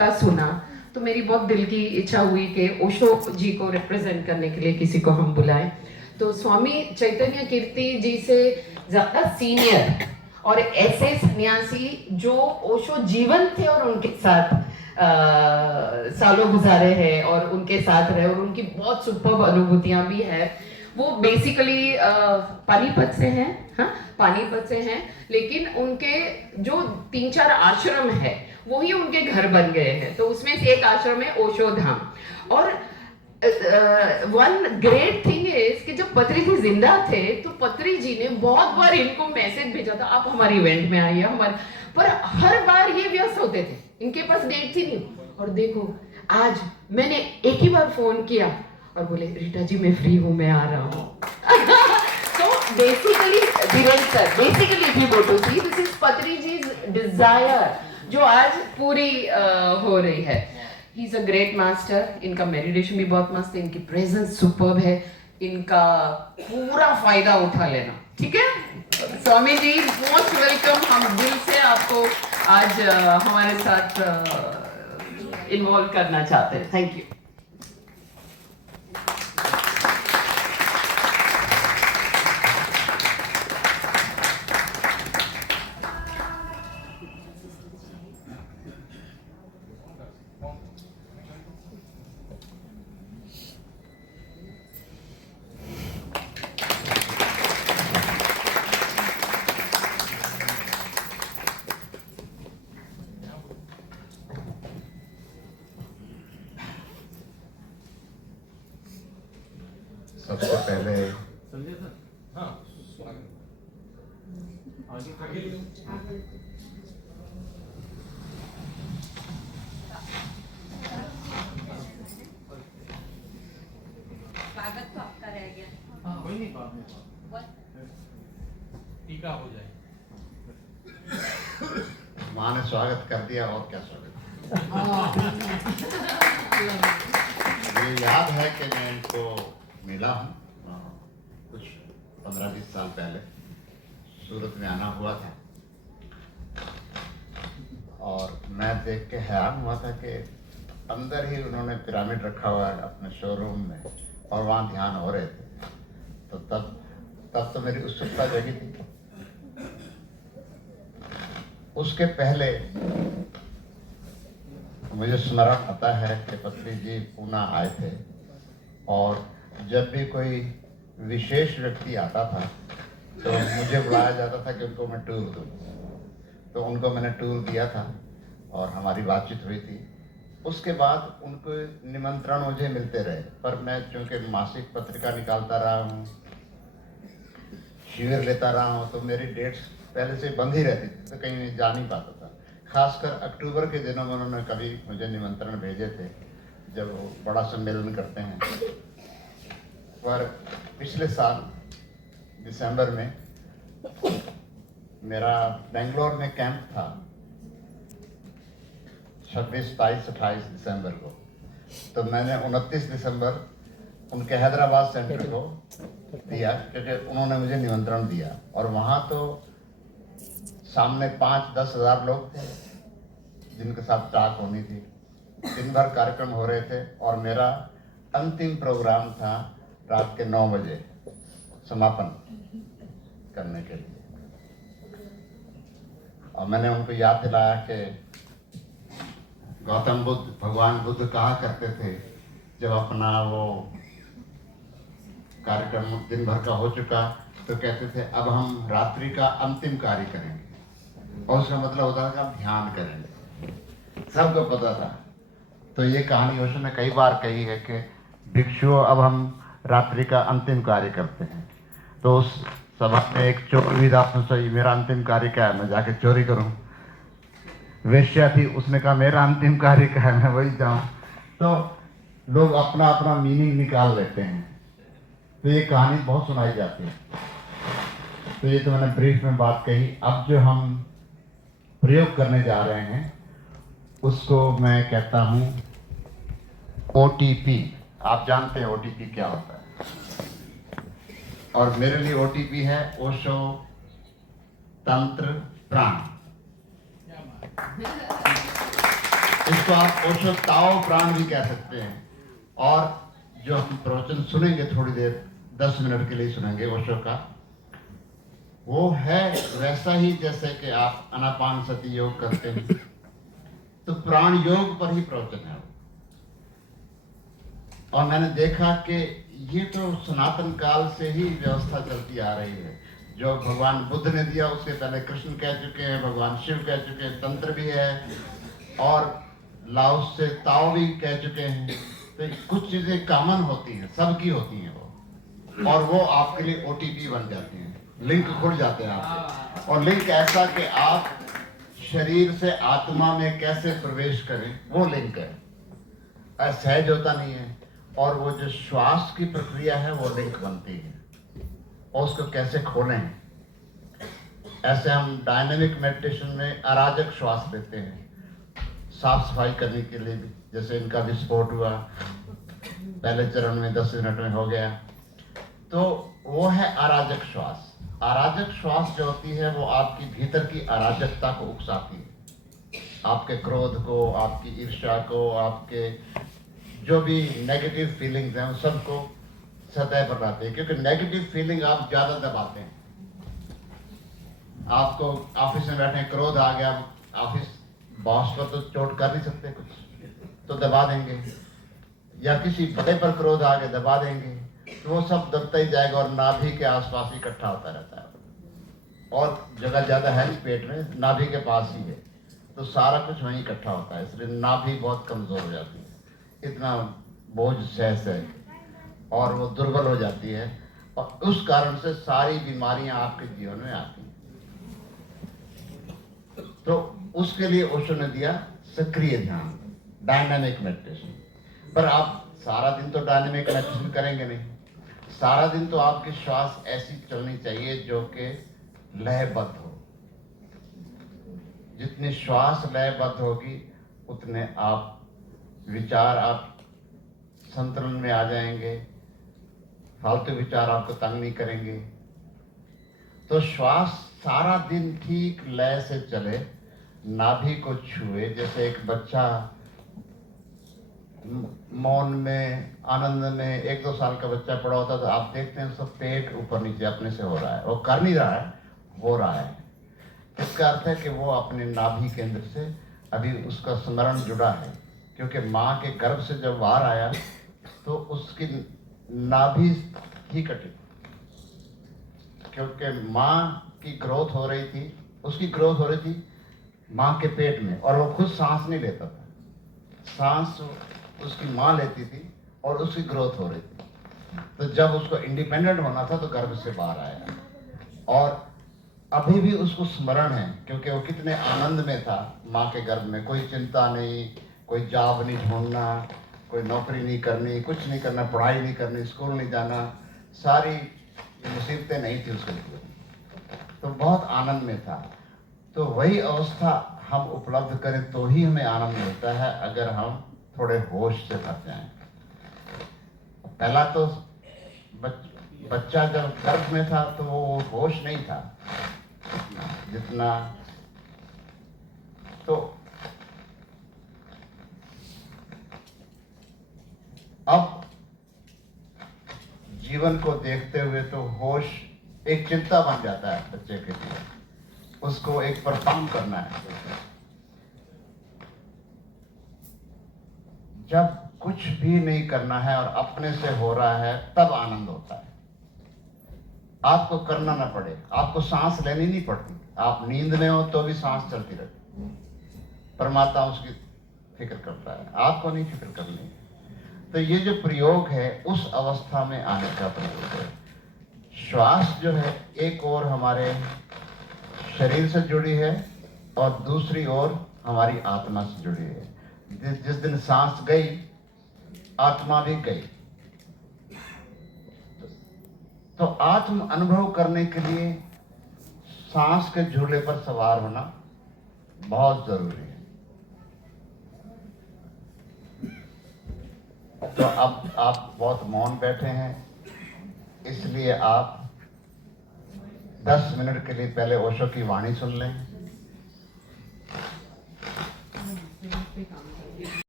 सुना तो मेरी बहुत दिल की इच्छा हुई कि ओशो जी को रिप्रेजेंट करने के लिए किसी को हम बुलाएं। तो स्वामी चैतन्य कीर्ति जी से ज्यादा सीनियर और ऐसे सन्यासी जो ओशो जीवन थे और उनके साथ सालों गुजारे हैं और उनके साथ रहे और उनकी बहुत सुपर्ब अनुभूतियां भी है। वो बेसिकली पानीपत से हैं, हाँ पानीपत से हैं, लेकिन उनके जो 3-4 आश्रम है वो ही उनके घर बन गए हैं। तो उसमें से एक आश्रम है ओशो धाम। और वन ग्रेट थिंग इज कि जब पत्री जी जिंदा थे तो पत्री जी ने बहुत बार इनको मैसेज भेजा था, आप हमारे इवेंट में आइए हमारे, पर हर बार ये व्यस्त होते थे, इनके पास डेट थी नहीं। और देखो आज मैंने एक ही बार फोन किया और बोले रीटा जी मैं फ्री हूं, मैं आ रहा हूं। तो basically Dhirendra sir, basically if you go to see this is Patri ji desire जो आज पूरी हो रही है। He is a great master. इनका मेडिटेशन भी बहुत मस्त है, इनकी प्रेजेंस सुपर्ब है, इनका पूरा फायदा उठा लेना, ठीक है। Swami ji most welcome. हम दिल से आपको आज हमारे साथ इन्वॉल्व करना चाहते हैं। Thank you. सबसे पहले स्वागत तो आपका रह गया। कोई नहीं, बाद में टीका हो जाए। माँ ने स्वागत कर दिया और क्या स्वागत। मुझे याद है कि मैं इनको मिला हूँ कुछ 15-20 साल पहले, सूरत में आना हुआ था और मैं देख के हैरान हुआ था कि अंदर ही उन्होंने पिरामिड रखा हुआ है अपने शोरूम में और वहाँ ध्यान हो रहे थे। तो तब तो मेरी उत्सुकता जगी थी। उसके पहले मुझे स्मरण आता है कि पत्री जी पूना आए थे और जब भी कोई विशेष व्यक्ति आता था तो मुझे बुलाया जाता था कि उनको मैं टूर दूँ। तो उनको मैंने टूर दिया था और हमारी बातचीत हुई थी। उसके बाद उनको निमंत्रण मुझे मिलते रहे, पर मैं चूँकि मासिक पत्रिका निकालता रहा हूँ, शिविर लेता रहा हूँ, तो मेरी डेट्स पहले से बंद ही रहती थी, तो कहीं जा नहीं पाता था। खासकर अक्टूबर के दिनों में उन्होंने कभी मुझे निमंत्रण भेजे थे जब वो बड़ा सम्मेलन करते हैं। पर पिछले साल दिसंबर में मेरा बेंगलोर में कैंप था 26, 27, 28 दिसंबर को। तो मैंने 29 दिसंबर उनके हैदराबाद सेंटर को दिया क्योंकि उन्होंने मुझे निमंत्रण दिया और वहाँ तो सामने 5-10 हज़ार लोग थे जिनके साथ टॉक होनी थी। दिन भर कार्यक्रम हो रहे थे और मेरा अंतिम प्रोग्राम था रात के 9 बजे समापन करने के लिए। और मैंने उनको याद दिलाया कि गौतम बुद्ध, भगवान बुद्ध कहा करते थे जब अपना वो कार्यक्रम दिन भर का हो चुका तो कहते थे अब हम रात्रि का अंतिम कार्य करेंगे, और उसका मतलब होता था कि हम ध्यान करेंगे। सबको पता था। तो ये कहानी उसने कई बार कही है कि भिक्षुओं अब हम रात्रि का अंतिम कार्य करते हैं। तो उस सभा में एक चोर भी था, उसने मेरा अंतिम कार्य क्या है, मैं जाके चोरी करूं। वेश्या थी, उसने कहा मेरा अंतिम कार्य क्या है, मैं वही जाऊं। तो लोग अपना अपना मीनिंग निकाल लेते हैं। तो ये कहानी बहुत सुनाई जाती है। तो ये तो मैंने ब्रीफ में बात कही। अब जो हम प्रयोग करने जा रहे हैं उसको मैं कहता हूँ OTP। आप जानते हैं OTP क्या होता है? और मेरे लिए OTP है ओशो तंत्र प्राण। इसको आप ओशो ताओ प्राण भी कह सकते हैं। और जो हम प्रवचन सुनेंगे थोड़ी देर 10 मिनट के लिए सुनेंगे ओशो का, वो है वैसा ही जैसे कि आप आनापान सती योग करते हैं, तो प्राण योग पर ही प्रवचन है। और मैंने देखा कि ये तो सनातन काल से ही व्यवस्था चलती आ रही है। जो भगवान बुद्ध ने दिया उससे पहले कृष्ण कह चुके हैं, भगवान शिव कह चुके हैं, तंत्र भी है, और लाओस से ताओ भी कह चुके हैं। तो कुछ चीजें कॉमन होती हैं, सबकी होती हैं वो, और वो आपके लिए ओटीपी बन जाती हैं, लिंक खुल जाते हैं आपसे। और लिंक ऐसा कि आप शरीर से आत्मा में कैसे प्रवेश करें, वो लिंक है, सहज होता नहीं है। और वो जो श्वास की प्रक्रिया है वो लिंक बनती है, और उसको कैसे खोलें। ऐसे हम डायनेमिक मेडिटेशन में अराजक श्वास लेते हैं, साफ सफाई करने के लिए भी, जैसे इनका विस्फोट हुआ पहले चरण में 10 मिनट में हो गया, तो वो है अराजक श्वास। अराजक श्वास जो होती है वो आपकी भीतर की अराजकता को उकसाती है, आपके क्रोध को, आपकी ईर्ष्या को, आपके जो भी नेगेटिव फीलिंग्स हैं उन सबको सतह पर लाते हैं। क्योंकि नेगेटिव फीलिंग आप ज्यादा दबाते हैं। आपको ऑफिस में बैठे क्रोध आ गया, ऑफिस बॉस पर तो चोट कर नहीं सकते कुछ, तो दबा देंगे, या किसी बड़े पर क्रोध आ गया दबा देंगे, तो वो सब दबता ही जाएगा और नाभि के आसपास इकट्ठा होता रहता है। और जगह ज्यादा है पेट में, नाभि के पास ही है, तो सारा कुछ वहीं इकट्ठा होता है, इसलिए नाभि बहुत कमजोर हो जाती है, इतना बोझ सहज है, और वो दुर्बल हो जाती है, और उस कारण से सारी बीमारियां आपके जीवन में आती हैं। तो उसके लिए ओशो ने दिया सक्रिय ध्यान, डायनामिक मेडिटेशन। पर आप सारा दिन तो डायनामिक मेडिटेशन करेंगे नहीं, सारा दिन तो आपकी श्वास ऐसी चलनी चाहिए जो कि लयबद्ध हो। जितनी श्वास लयबद्ध होगी उतने आप विचार आप संतुलन में आ जाएंगे, फालतू विचार आपको तंग नहीं करेंगे। तो श्वास सारा दिन ठीक लय से चले, नाभि को छुए। जैसे एक बच्चा मौन में, आनंद में, 1-2 साल का बच्चा पड़ा होता है तो आप देखते हैं सब पेट ऊपर नीचे अपने से हो रहा है, वो कर नहीं रहा है, हो रहा है। इसका अर्थ है कि वो अपने नाभि केंद्र से अभी उसका स्मरण जुड़ा है, क्योंकि माँ के गर्भ से जब बाहर आया तो उसकी नाभि ही कटी, क्योंकि माँ की ग्रोथ हो रही थी, उसकी ग्रोथ हो रही थी माँ के पेट में, और वो खुद सांस नहीं लेता था, सांस उसकी माँ लेती थी और उसकी ग्रोथ हो रही थी। तो जब उसको इंडिपेंडेंट होना था तो गर्भ से बाहर आया, और अभी भी उसको स्मरण है, क्योंकि वो कितने आनंद में था माँ के गर्भ में। कोई चिंता नहीं, कोई जॉब नहीं ढूंढना, कोई नौकरी नहीं करनी, कुछ नहीं करना, पढ़ाई नहीं करनी, स्कूल नहीं जाना, सारी मुसीबतें नहीं थी उसके लिए, तो बहुत आनंद में था। तो वही अवस्था हम उपलब्ध करें तो ही हमें आनंद मिलता है, अगर हम थोड़े होश से भर जाएं। पहला तो बच्चा जब गर्भ में था तो वो होश नहीं था जितना, तो अब जीवन को देखते हुए तो होश एक चिंता बन जाता है बच्चे के लिए, उसको एक परफॉर्म करना है। जब कुछ भी नहीं करना है और अपने से हो रहा है तब आनंद होता है। आपको करना ना पड़े, आपको सांस लेनी नहीं पड़ती, आप नींद में हो तो भी सांस चलती रहती, परमात्मा उसकी फिक्र करता है, आपको नहीं फिक्र करनी। तो ये जो प्रयोग है उस अवस्था में आने का प्रयोग है। श्वास जो है एक ओर हमारे शरीर से जुड़ी है और दूसरी ओर हमारी आत्मा से जुड़ी है। जिस दिन सांस गई आत्मा भी गई। तो आत्म अनुभव करने के लिए सांस के झूले पर सवार होना बहुत जरूरी है। तो अब आप बहुत मौन बैठे हैं, इसलिए आप 10 मिनट के लिए पहले ओशो की वाणी सुन लें।